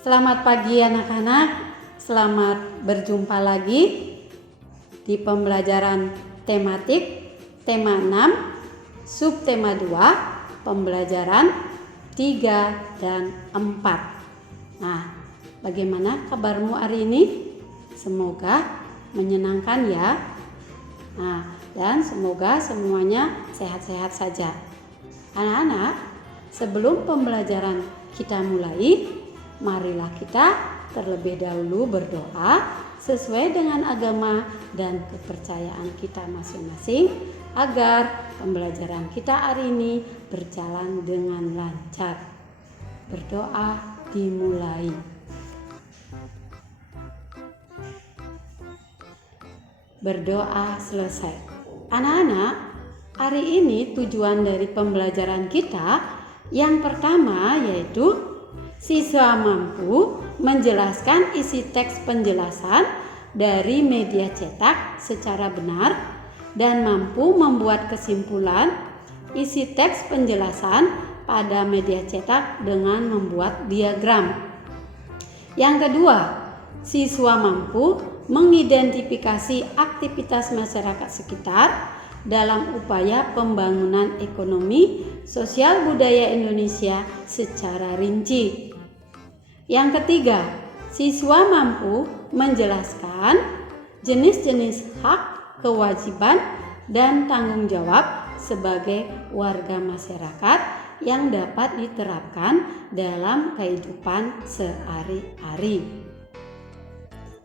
Selamat pagi anak-anak, selamat berjumpa lagi di pembelajaran tematik tema 6, subtema 2, pembelajaran 3 dan 4. Nah, bagaimana kabarmu hari ini? Semoga menyenangkan ya. Nah, dan semoga semuanya sehat-sehat saja. Anak-anak, sebelum pembelajaran kita mulai, marilah kita terlebih dahulu berdoa sesuai dengan agama dan kepercayaan kita masing-masing agar pembelajaran kita hari ini berjalan dengan lancar. Berdoa dimulai. Berdoa selesai. Anak-anak, hari ini tujuan dari pembelajaran kita yang pertama yaitu siswa mampu menjelaskan isi teks penjelasan dari media cetak secara benar dan mampu membuat kesimpulan isi teks penjelasan pada media cetak dengan membuat diagram. Yang kedua, siswa mampu mengidentifikasi aktivitas masyarakat sekitar dalam upaya pembangunan ekonomi sosial budaya Indonesia secara rinci. Yang ketiga, siswa mampu menjelaskan jenis-jenis hak, kewajiban, dan tanggung jawab sebagai warga masyarakat yang dapat diterapkan dalam kehidupan sehari-hari.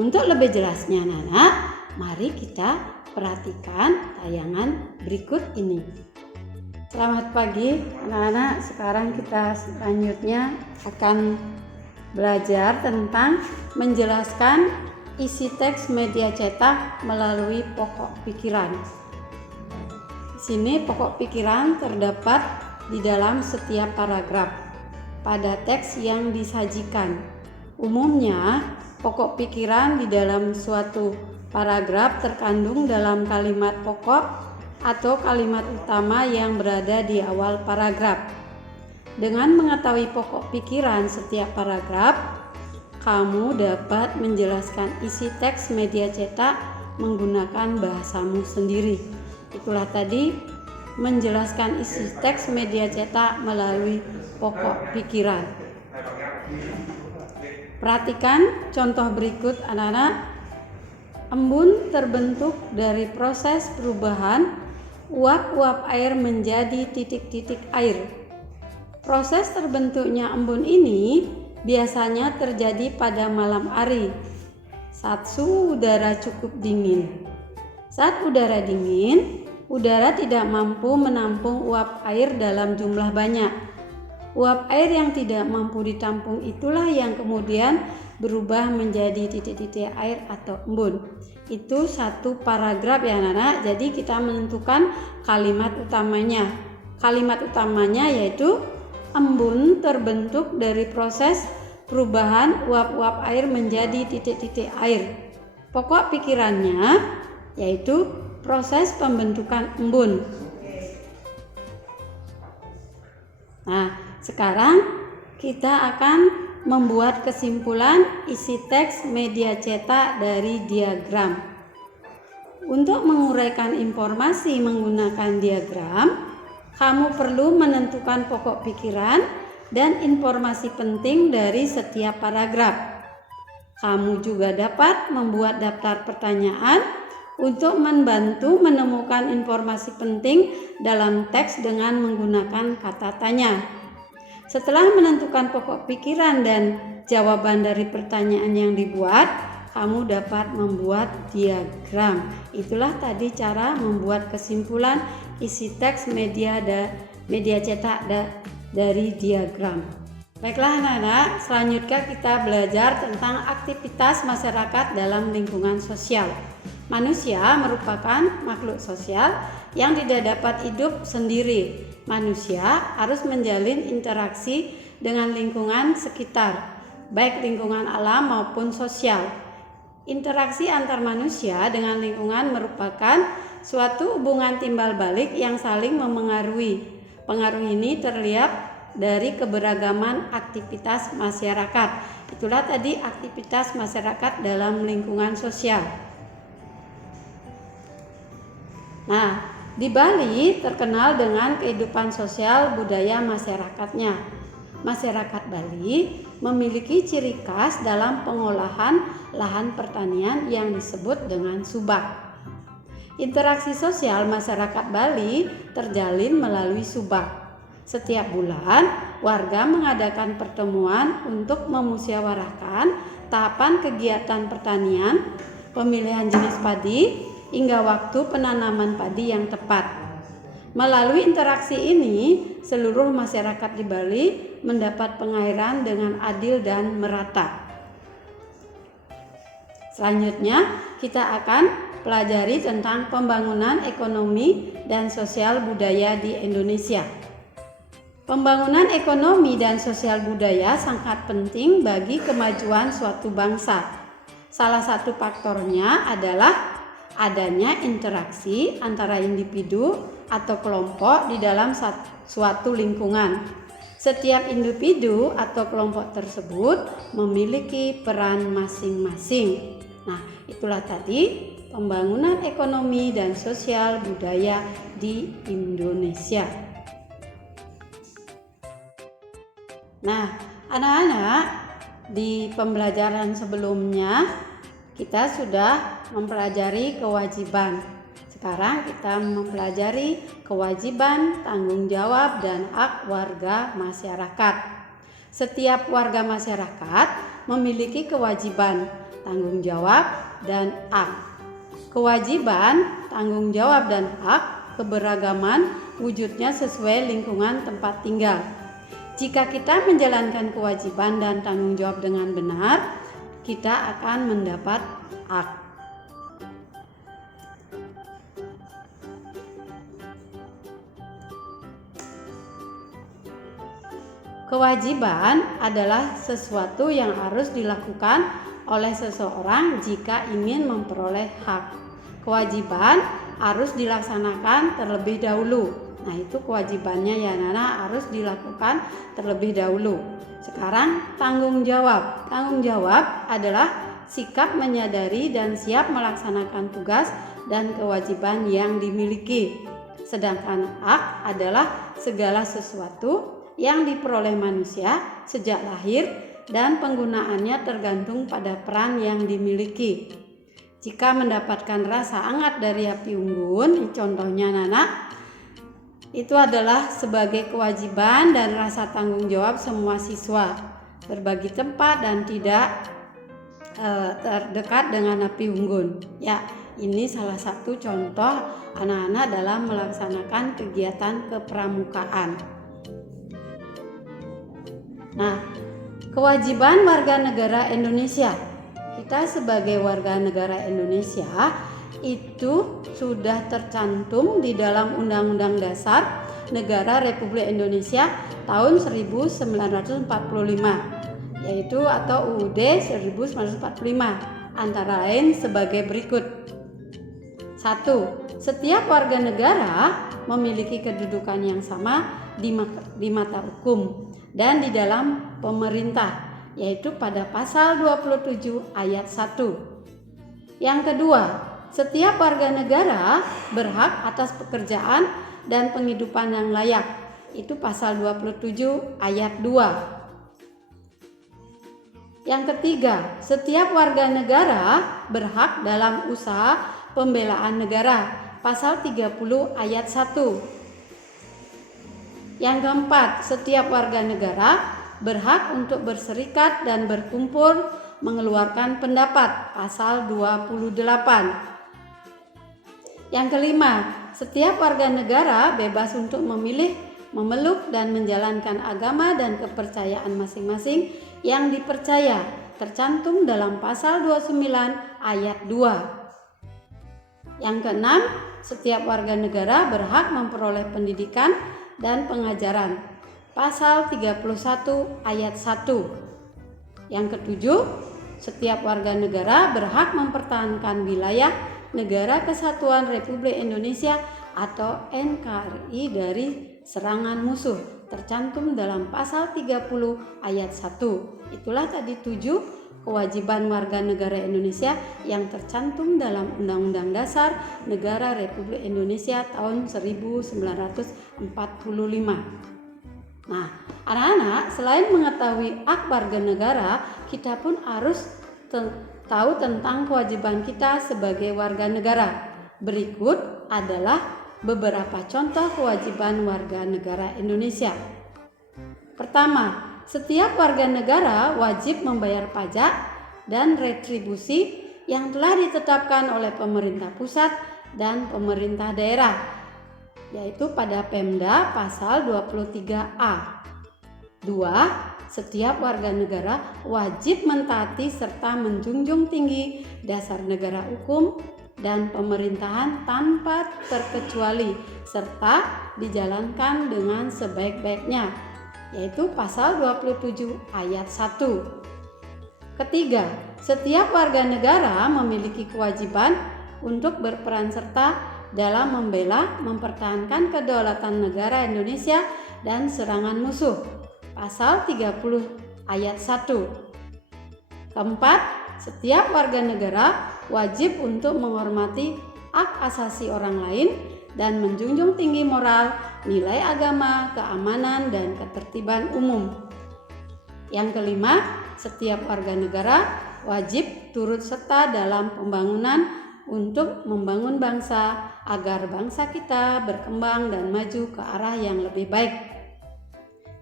Untuk lebih jelasnya anak-anak, mari kita perhatikan tayangan berikut ini. Selamat pagi anak-anak, sekarang kita selanjutnya akan belajar tentang menjelaskan isi teks media cetak melalui pokok pikiran. Di sini pokok pikiran terdapat di dalam setiap paragraf pada teks yang disajikan. Umumnya, pokok pikiran di dalam suatu paragraf terkandung dalam kalimat pokok atau kalimat utama yang berada di awal paragraf. Dengan mengetahui pokok pikiran setiap paragraf, kamu dapat menjelaskan isi teks media cetak menggunakan bahasamu sendiri. Itulah tadi menjelaskan isi teks media cetak melalui pokok pikiran. Perhatikan contoh berikut anak-anak. Embun terbentuk dari proses perubahan uap-uap air menjadi titik-titik air. Proses terbentuknya embun ini biasanya terjadi pada malam hari saat suhu udara cukup dingin. Saat udara dingin, udara tidak mampu menampung uap air dalam jumlah banyak. Uap air yang tidak mampu ditampung itulah yang kemudian berubah menjadi titik-titik air atau embun. Itu satu paragraf ya anak-anak. Jadi kita menentukan kalimat utamanya. Kalimat utamanya yaitu embun terbentuk dari proses perubahan uap-uap air menjadi titik-titik air. Pokok pikirannya yaitu proses pembentukan embun. Nah, sekarang kita akan membuat kesimpulan isi teks media cetak dari diagram. Untuk menguraikan informasi menggunakan diagram, kamu perlu menentukan pokok pikiran dan informasi penting dari setiap paragraf. Kamu juga dapat membuat daftar pertanyaan untuk membantu menemukan informasi penting dalam teks dengan menggunakan kata tanya. Setelah menentukan pokok pikiran dan jawaban dari pertanyaan yang dibuat, kamu dapat membuat diagram. Itulah tadi cara membuat kesimpulan isi teks media cetak dari diagram. Baiklah anak-anak, selanjutnya kita belajar tentang aktivitas masyarakat dalam lingkungan sosial. Manusia merupakan makhluk sosial yang tidak dapat hidup sendiri. Manusia harus menjalin interaksi dengan lingkungan sekitar, baik lingkungan alam maupun sosial. Interaksi antar manusia dengan lingkungan merupakan suatu hubungan timbal balik yang saling memengaruhi. Pengaruh ini terlihat dari keberagaman aktivitas masyarakat. itulah tadi aktivitas masyarakat dalam lingkungan sosial. Nah, di Bali terkenal dengan kehidupan sosial budaya masyarakatnya. Masyarakat Bali memiliki ciri khas dalam pengolahan lahan pertanian yang disebut dengan subak. Interaksi sosial masyarakat Bali terjalin melalui subak. Setiap bulan, warga mengadakan pertemuan untuk memusyawarahkan tahapan kegiatan pertanian, pemilihan jenis padi, hingga waktu penanaman padi yang tepat. Melalui interaksi ini, seluruh masyarakat di Bali mendapat pengairan dengan adil dan merata. Selanjutnya, kita akan pelajari tentang pembangunan ekonomi dan sosial budaya di Indonesia. Pembangunan ekonomi dan sosial budaya sangat penting bagi kemajuan suatu bangsa. Salah satu faktornya adalah adanya interaksi antara individu atau kelompok di dalam suatu lingkungan. Setiap individu atau kelompok tersebut memiliki peran masing-masing. Nah, itulah tadi pembangunan ekonomi dan sosial budaya di Indonesia. Nah, anak-anak, di pembelajaran sebelumnya kita sudah mempelajari kewajiban. Sekarang kita mempelajari kewajiban, tanggung jawab, dan hak warga masyarakat. Setiap warga masyarakat memiliki kewajiban, tanggung jawab, dan hak. Kewajiban, tanggung jawab, dan hak keberagaman wujudnya sesuai lingkungan tempat tinggal. Jika kita menjalankan kewajiban dan tanggung jawab dengan benar, kita akan mendapat hak. Kewajiban adalah sesuatu yang harus dilakukan oleh seseorang jika ingin memperoleh hak. Kewajiban harus dilaksanakan terlebih dahulu. Nah, itu kewajibannya ya Nana, harus dilakukan terlebih dahulu. Sekarang tanggung jawab. Tanggung jawab adalah sikap menyadari dan siap melaksanakan tugas dan kewajiban yang dimiliki. Sedangkan hak adalah segala sesuatu yang diperoleh manusia sejak lahir dan penggunaannya tergantung pada peran yang dimiliki. Jika mendapatkan rasa hangat dari api unggun, contohnya Nana, itu adalah sebagai kewajiban dan rasa tanggung jawab semua siswa, berbagi tempat dan tidak terdekat dengan api unggun. Ya, ini salah satu contoh anak-anak dalam melaksanakan kegiatan kepramukaan. Nah, kewajiban warga negara Indonesia. Kita sebagai warga negara Indonesia itu sudah tercantum di dalam Undang-Undang Dasar Negara Republik Indonesia tahun 1945, yaitu atau UUD 1945, antara lain sebagai berikut. 1. Setiap warga negara memiliki kedudukan yang sama di mata hukum dan di dalam pemerintah, yaitu pada pasal 27 ayat 1. Yang kedua, setiap warga negara berhak atas pekerjaan dan penghidupan yang layak, itu pasal 27 ayat 2. Yang ketiga, setiap warga negara berhak dalam usaha pembelaan negara, pasal 30 ayat 1. Yang keempat, setiap warga negara berhak untuk berserikat dan berkumpul mengeluarkan pendapat, pasal 28. Yang kelima, setiap warga negara bebas untuk memilih, memeluk dan menjalankan agama dan kepercayaan masing-masing yang dipercaya, tercantum dalam pasal 29 ayat 2. Yang keenam, setiap warga negara berhak memperoleh pendidikan dan pengajaran, pasal 31 ayat 1. Yang ketujuh, setiap warga negara berhak mempertahankan wilayah Negara Kesatuan Republik Indonesia atau NKRI dari serangan musuh, tercantum dalam pasal 30 ayat 1. Itulah tadi 7 kewajiban warga negara Indonesia yang tercantum dalam Undang-Undang Dasar Negara Republik Indonesia tahun 1945. Nah, anak-anak, selain mengetahui hak warga negara, kita pun harus tahu tentang kewajiban kita sebagai warga negara. Berikut adalah beberapa contoh kewajiban warga negara Indonesia. Pertama, setiap warga negara wajib membayar pajak dan retribusi yang telah ditetapkan oleh pemerintah pusat dan pemerintah daerah, yaitu pada Pemda pasal 23A. 2. Setiap warga negara wajib mentaati serta menjunjung tinggi dasar negara hukum dan pemerintahan tanpa terkecuali serta dijalankan dengan sebaik-baiknya, yaitu pasal 27 ayat 1. Ketiga, setiap warga negara memiliki kewajiban untuk berperan serta dalam membela, mempertahankan kedaulatan negara Indonesia dan serangan musuh, pasal 30 ayat 1. Keempat, setiap warga negara wajib untuk menghormati hak asasi orang lain dan menjunjung tinggi moral, nilai agama, keamanan, dan ketertiban umum. Yang kelima, setiap warga negara wajib turut serta dalam pembangunan untuk membangun bangsa agar bangsa kita berkembang dan maju ke arah yang lebih baik.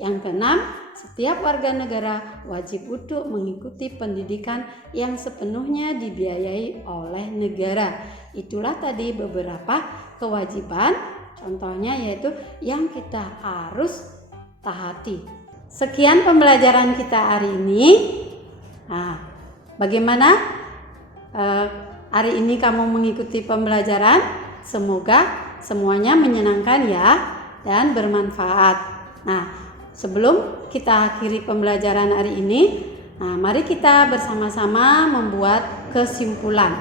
Yang keenam, setiap warga negara wajib untuk mengikuti pendidikan yang sepenuhnya dibiayai oleh negara. Itulah tadi beberapa kewajiban, contohnya yaitu yang kita harus taati. Sekian pembelajaran kita hari ini. Nah, bagaimana hari ini kamu mengikuti pembelajaran? Semoga semuanya menyenangkan ya dan bermanfaat. Nah, sebelum kita akhiri pembelajaran hari ini, mari kita bersama-sama membuat kesimpulan.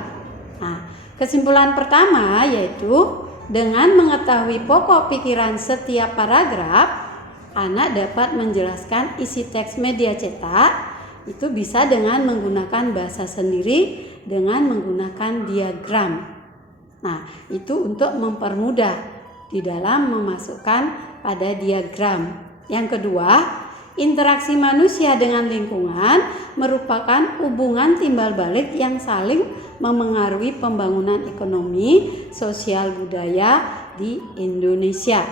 Nah, kesimpulan pertama yaitu dengan mengetahui pokok pikiran setiap paragraf, anak dapat menjelaskan isi teks media cetak. Itu bisa dengan menggunakan bahasa sendiri, dengan menggunakan diagram. Nah, itu untuk mempermudah di dalam memasukkan pada diagram. Yang kedua, interaksi manusia dengan lingkungan merupakan hubungan timbal balik yang saling memengaruhi pembangunan ekonomi, sosial, budaya di Indonesia.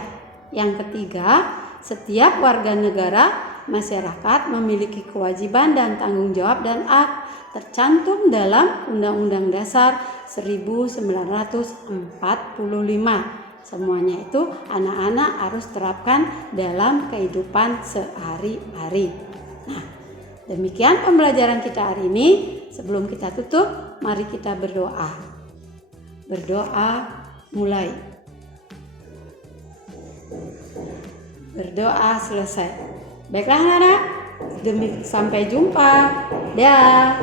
Yang ketiga, setiap warga negara masyarakat memiliki kewajiban dan tanggung jawab dan hak tercantum dalam Undang-Undang Dasar 1945. Semuanya itu anak-anak harus terapkan dalam kehidupan sehari-hari. Nah, demikian pembelajaran kita hari ini. Sebelum kita tutup, mari kita berdoa. Berdoa mulai. Berdoa selesai. Baiklah anak-anak, sampai jumpa. Dah.